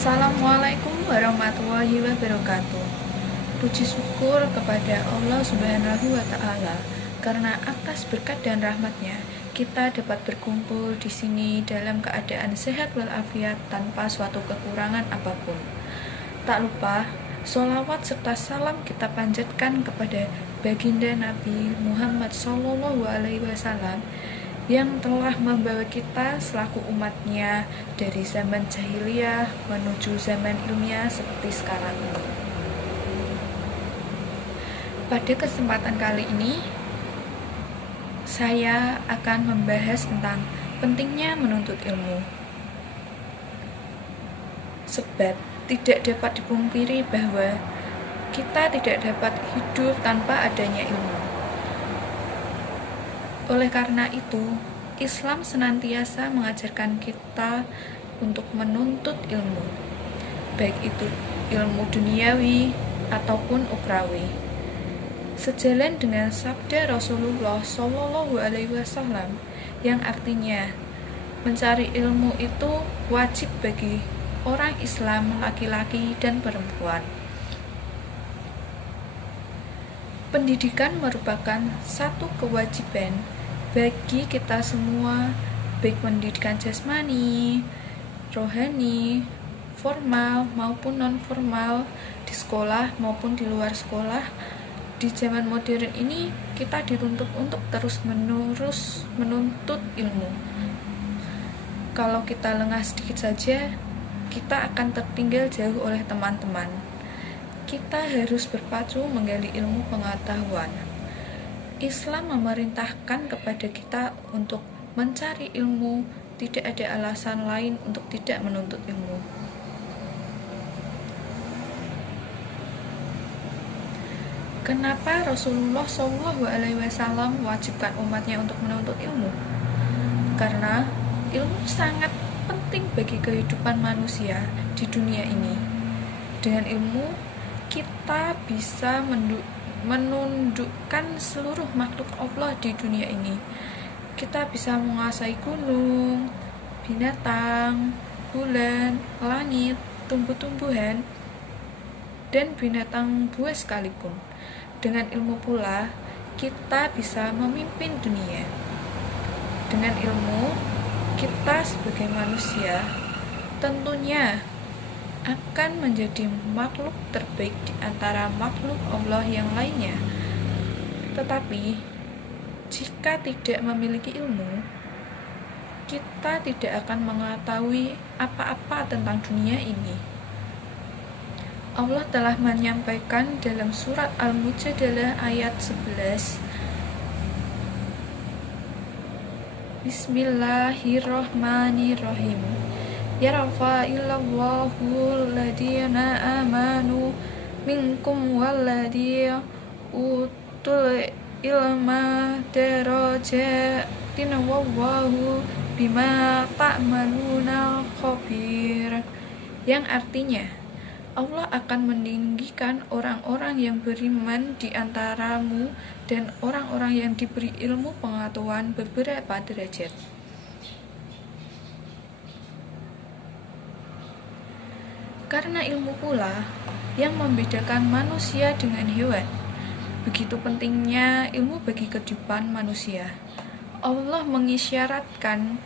Assalamualaikum warahmatullahi wabarakatuh. Puji syukur kepada Allah Subhanahu wa Ta'ala, karena atas berkat dan rahmatnya kita dapat berkumpul di sini dalam keadaan sehat walafiat tanpa suatu kekurangan apapun. Tak lupa, sholawat serta salam kita panjatkan kepada baginda Nabi Muhammad SAW yang telah membawa kita selaku umatnya dari zaman jahiliyah menuju zaman ilmiah seperti sekarang ini. Pada kesempatan kali ini, saya akan membahas tentang pentingnya menuntut ilmu. Sebab tidak dapat dipungkiri bahwa kita tidak dapat hidup tanpa adanya ilmu. Oleh karena itu, Islam senantiasa mengajarkan kita untuk menuntut ilmu, baik itu ilmu duniawi ataupun ukrawi. Sejalan dengan sabda Rasulullah SAW yang artinya mencari ilmu itu wajib bagi orang Islam laki-laki dan perempuan. Pendidikan merupakan satu kewajiban bagi kita semua, baik pendidikan jasmani, rohani, formal maupun non-formal, di sekolah maupun di luar sekolah. Di zaman modern ini kita dituntut untuk terus-menerus menuntut ilmu. Kalau kita lengah sedikit saja, kita akan tertinggal jauh oleh teman-teman. Kita harus berpacu menggali ilmu pengetahuan. Islam memerintahkan kepada kita untuk mencari ilmu, tidak ada alasan lain untuk tidak menuntut ilmu. Kenapa Rasulullah SAW mewajibkan umatnya untuk menuntut ilmu? Karena ilmu sangat penting bagi kehidupan manusia di dunia ini. Dengan ilmu, kita bisa menundukkan seluruh makhluk Allah di dunia ini. Kita bisa menguasai gunung, binatang, bulan, langit, tumbuh-tumbuhan, dan binatang buas sekalipun. Dengan ilmu pula, kita bisa memimpin dunia. Dengan ilmu, kita sebagai manusia tentunya akan menjadi makhluk terbaik di antara makhluk Allah yang lainnya. Tetapi, jika tidak memiliki ilmu, kita tidak akan mengetahui apa-apa tentang dunia ini. Allah telah menyampaikan dalam surat Al-Mujadalah ayat 11, Bismillahirrahmanirrahim. Yarfa'illahu alladhina amanu minkum walladhina utul ilma darajatin wallahu bima ta'maluna khabir. Yang artinya, Allah akan meninggikan orang-orang yang beriman di antaramu dan orang-orang yang diberi ilmu pengetahuan beberapa derajat. Karena ilmu pula yang membedakan manusia dengan hewan. Begitu pentingnya ilmu bagi kehidupan manusia. Allah mengisyaratkan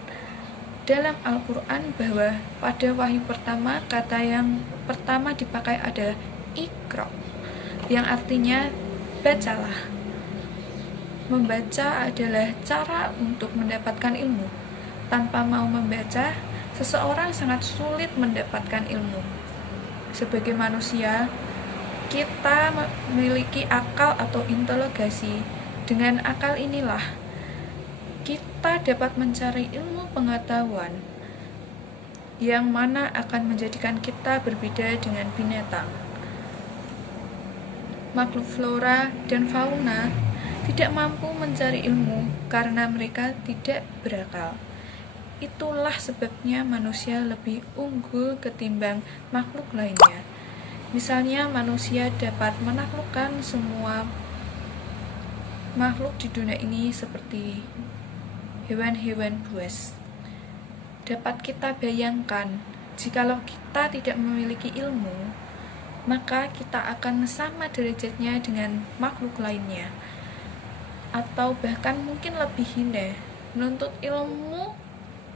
dalam Al-Quran bahwa pada wahyu pertama, kata yang pertama dipakai adalah Iqra, yang artinya bacalah. Membaca adalah cara untuk mendapatkan ilmu. Tanpa mau membaca, seseorang sangat sulit mendapatkan ilmu. Sebagai manusia, kita memiliki akal atau intelogasi. Dengan akal inilah kita dapat mencari ilmu pengetahuan yang mana akan menjadikan kita berbeda dengan binatang. Makhluk flora dan fauna tidak mampu mencari ilmu karena mereka tidak berakal. Itulah sebabnya manusia lebih unggul ketimbang makhluk lainnya. Misalnya, manusia dapat menaklukkan semua makhluk di dunia ini seperti hewan-hewan buas. Dapat kita bayangkan Jikalau kita tidak memiliki ilmu, maka kita akan sama derajatnya dengan makhluk lainnya, atau bahkan mungkin lebih hina. Menuntut ilmu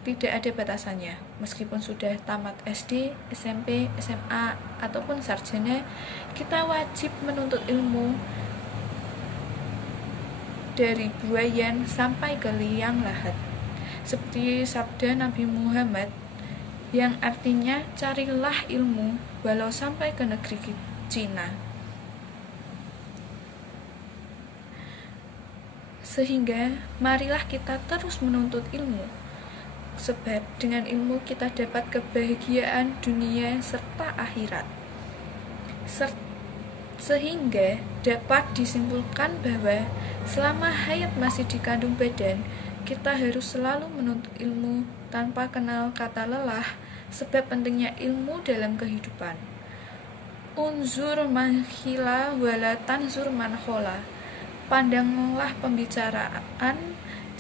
tidak ada batasannya. Meskipun sudah tamat SD, SMP, SMA, ataupun sarjana, kita wajib menuntut ilmu dari buayan sampai ke liang lahat. Seperti sabda Nabi Muhammad yang artinya carilah ilmu walau sampai ke negeri Cina. Sehingga marilah kita terus menuntut ilmu, sebab dengan ilmu kita dapat kebahagiaan dunia serta akhirat. Sehingga dapat disimpulkan bahwa selama hayat masih dikandung badan, kita harus selalu menuntut ilmu tanpa kenal kata lelah, sebab pentingnya ilmu dalam kehidupan. Unzur man khila wala tanzur man khola. Pandanglah pembicaraan,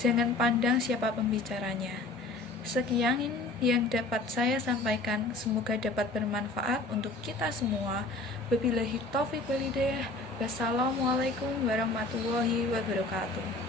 jangan pandang siapa pembicaranya. Sekian yang dapat saya sampaikan, semoga dapat bermanfaat untuk kita semua. Wabillahi taufiq wal hidayah. Wassalamualaikum warahmatullahi wabarakatuh.